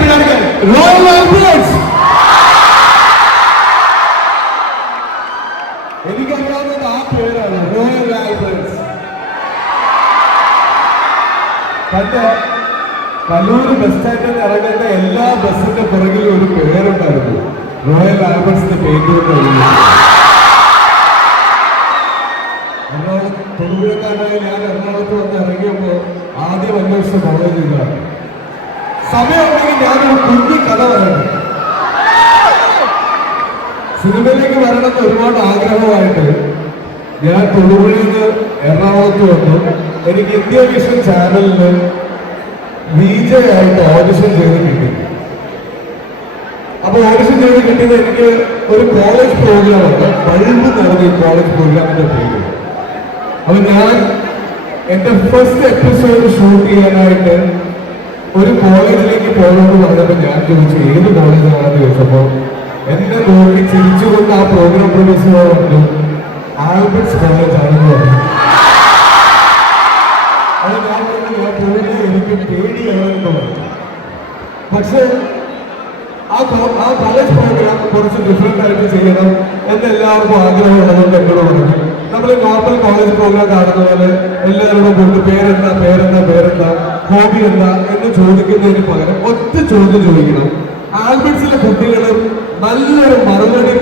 Royal ambulance എനിക്കറിയാവുന്നത് ആ പേരാണ് royal ambulance പണ്ട് കല്ലൂർ ബസ് സ്റ്റാൻഡിൽ ഇറങ്ങുന്ന എല്ലാ ബസ്സിന്റെ പുറകിലും ഒരു പേരുണ്ടായിരുന്നു. റോയൽ ആംബുലൻസിന്റെ പേര് എറണാകുളം തൊഴിലുകാരനായി ഞാൻ എറണാകുളത്ത് വന്ന് ഇറങ്ങിയപ്പോൾ ആദ്യം അന്വേഷിച്ച കോളേജ് സമയമുണ്ടെങ്കിൽ ഞാനൊരു കുഞ്ഞി കഥ പറയണം. സിനിമയിലേക്ക് വരണമെന്ന് ഒരുപാട് ആഗ്രഹമായിട്ട് ഞാൻ തൊടുപുഴയിൽ നിന്ന് എറണാകുളത്ത് വന്നു. എനിക്ക് ഇന്ത്യ വിഷൻ ചാനലിന് ജെ ആയിട്ട് ഓഡിഷൻ ചെയ്ത് കിട്ടി. അപ്പൊ ഓഡിഷൻ ചെയ്ത് കിട്ടിയത് എനിക്ക് ഒരു കോളേജ് പ്രോഗ്രാമാണ് ബൾബ് നടന്ന കോളേജ് പ്രോഗ്രാമിന്റെ പേര്. അപ്പൊ ഞാൻ എന്റെ ഫസ്റ്റ് എപ്പിസോഡ് ഷൂട്ട് ചെയ്യാനായിട്ട് ഒരു കോളേജിലേക്ക് പോകണമെന്ന് പറഞ്ഞപ്പോ ഞാൻ ചോദിച്ചു ഏത് കോളേജിലാണെന്ന് ചോദിച്ചപ്പോ എന്നെ നോക്കി ചിരിച്ചുകൊണ്ട് ആ പ്രോഗ്രാം പ്രൊഡ്യൂസർ പറഞ്ഞു. ആൽബർട്സ് കോളേജ് ആണെന്ന് പറഞ്ഞു. അത് ഞാൻ പറഞ്ഞു ആ പോകുന്നത് എനിക്ക് പേടിയാണെന്ന് പറഞ്ഞു. പക്ഷേ ആ ആ കോളേജ് പ്രോഗ്രാം കുറച്ച് ഡിഫറെന്റ് ആയിട്ട് ചെയ്യണം എന്നെല്ലാവർക്കും ആഗ്രഹമുള്ളതുകൊണ്ട് എന്നോട് നമ്മൾ നോർമൽ കോളേജ് പ്രോഗ്രാം കാണുന്ന പോലെ കൊണ്ട് പേരെന്താ പേരെന്താ പേരെന്താ? ഹോബി എന്താ എന്ന് ചോദിക്കുന്നതിന് പകരം ഒറ്റ ചോദ്യം ചോദിക്കണം. ആൽബർട്സിലെ കുട്ടികൾ നല്ലൊരു മറുപടി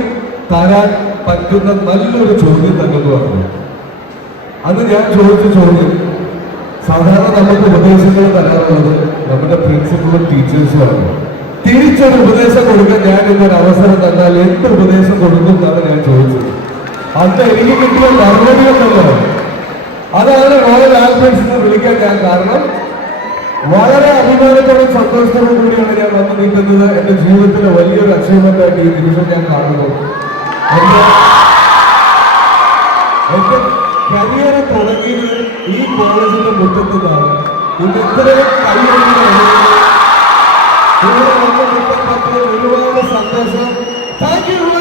തരാൻ പറ്റുന്ന നല്ലൊരു ചോദ്യം എന്ന് പറഞ്ഞു അത് ഞാൻ ചോദിച്ച ചോദ്യം സാധാരണ നമുക്ക് ഉപദേശങ്ങൾ തരാറുള്ളത് നമ്മുടെ പ്രിൻസിപ്പളും ടീച്ചേഴ്സുമാണ് തിരിച്ചൊരു ഉപദേശം കൊടുക്കാൻ ഞാൻ ഇന്നൊരു അവസരം തന്നാൽ എന്ത് ഉപദേശം കൊടുക്കും എന്നാണ് ഞാൻ ചോദിച്ചത്. അത് എനിക്ക് കിട്ടിയ മറുപടി ഉണ്ടല്ലോ അതാണ് റോയൽ ആൽബർട്ട്സ് എന്ന് വിളിക്കാൻ ഞാൻ കാരണം. വളരെ അഭിമാനത്തോടും സന്തോഷത്തോടും കൂടിയാണ് ഞാൻ വന്നു നിൽക്കുന്നത്. എന്റെ ജീവിതത്തിലെ വലിയൊരു അച്ചീവ്മെന്റ് ആയിട്ട് ഈ നിമിഷം ഞാൻ കാണുന്നു. എന്റെ കരിയർ തുടങ്ങിയത് ഈ കോളേജിന്റെ മുറ്റത്തുനിന്നാണ്. ഇന്ന് ഇത്രയും നിൽക്കാൻ ഒരുപാട് സന്തോഷം. Thank you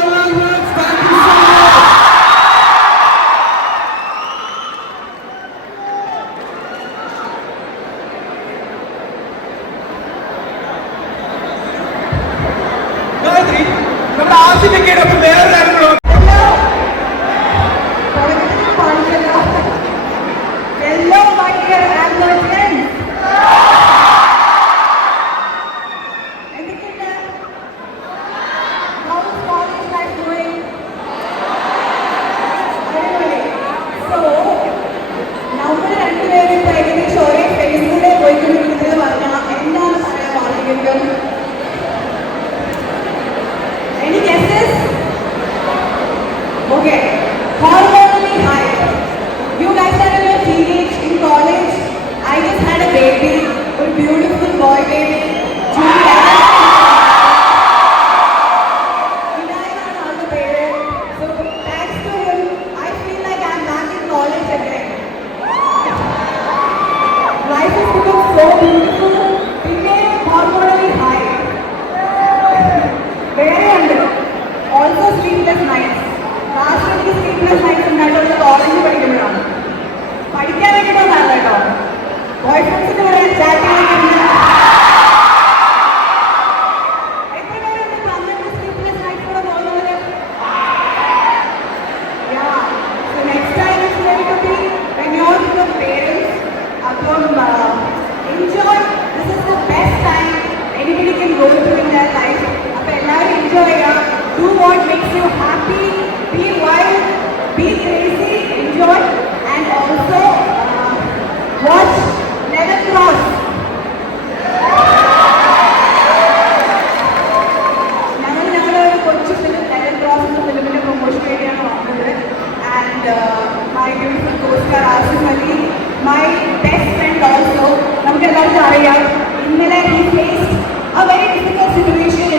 enjoy this is the best time anybody can go through in their life enjoy what makes you happy Be wild. great.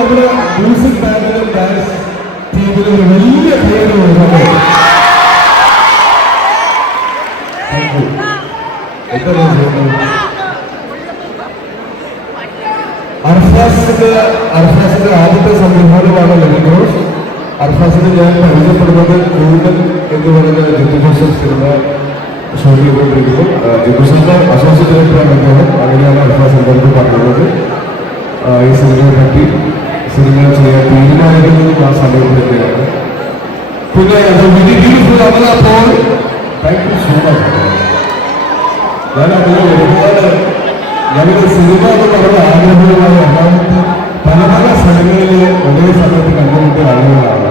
നമ്മുടെ മ്യൂസിക് ബാൻഡിലും ഡാൻസ് ടീമിലും ഒരു വലിയ പേര് അർഫാസിന്റെ അർഫാസിന്റെ ആദ്യത്തെ സംവിധാനമാണ് ലെമിഗ്രോസ് അർഫാസിന് ഞാൻ പരിചയപ്പെടുന്നത് കൂടുതൽ എന്ന് പറയുന്ന ജിത്തുജോസഫ് സിനിമ ഷൂട്ടിൽ ചെയ്തുകൊണ്ടിരിക്കുന്നു. ജിത്തുസാറിന്റെ അസോസിയേറ്റ് ഡയറക്ടറാണ് അദ്ദേഹം. ഞാൻ അങ്ങനെ സിനിമ എന്ന് പറഞ്ഞ ആഗ്രഹമായ രണ്ടാമത്തെ പല പല സ്ഥലങ്ങളിൽ ഒരേ സമയത്ത് കണ്ടുമുട്ടിയ ആളുകളാണ്.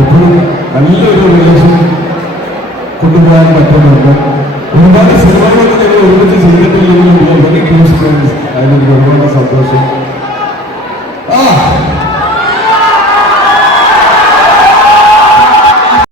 ഇപ്പോഴും നല്ലൊരു റിലേഷൻ കൊണ്ടുപോകാൻ പറ്റുന്നുണ്ട്. ഒരുപാട് സിനിമകളൊക്കെ ഞങ്ങൾ ഒരുമിച്ച് ചെയ്തിട്ടില്ലെങ്കിലും അതിലെനിക്ക് ഒരുപാട് സന്തോഷം.